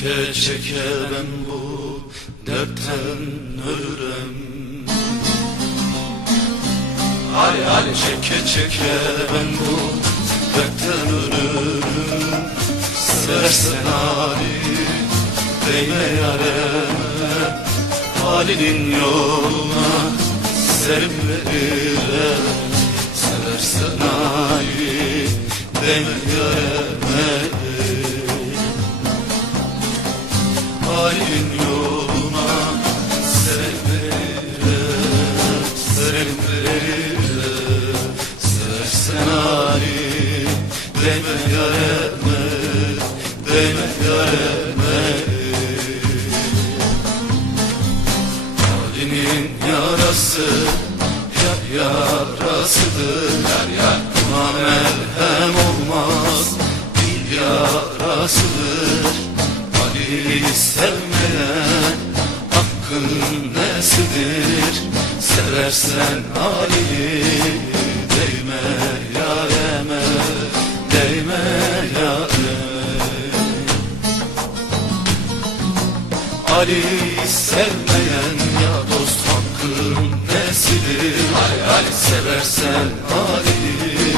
Çeke çeke ben bu dertten ölürüm Hali hali çeke çeke ben bu dertten ölürüm Seversen hali değme yareme Halinin yoluna serim Seversen hali değme yareme değme yareme, değme yareme Halinin yarası, yar yarasıdır. Yar yar, buna merhem olmaz, dil yarasıdır. Ali sevmeyen hakkın nesidir? Seversen Ali Ali sevmeyen ya dost hakkın nesidir? Ali, Ali seversen Ali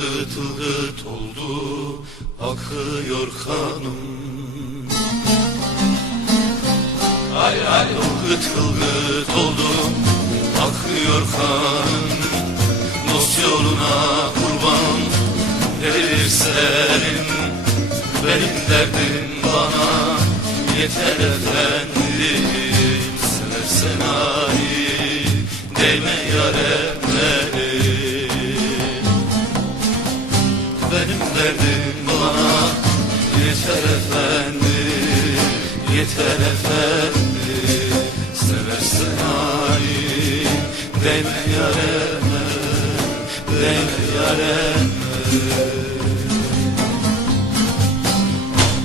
Ilgıt ılgıt oldu akıyor kanım. Ay ay ılgıt ılgıt oldu akıyor kanım. Dost yoluna kurban verirsen Benim derdim bana yeter efendim. Seversen Ali değme yareme Yeter efendi Seversen Ali Değme yareme Değme yareme.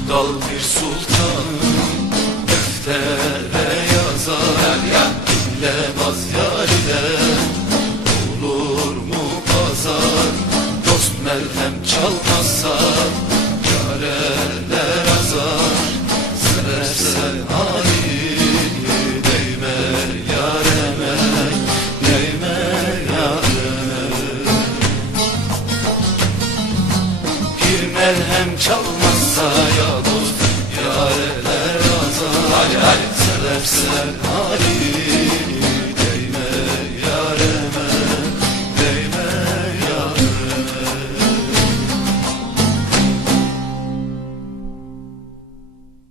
Dal bir sultanım Deftere yazar. Dinlemez yar ile Olur mu pazar? Dost merhem çalmazsa Yareler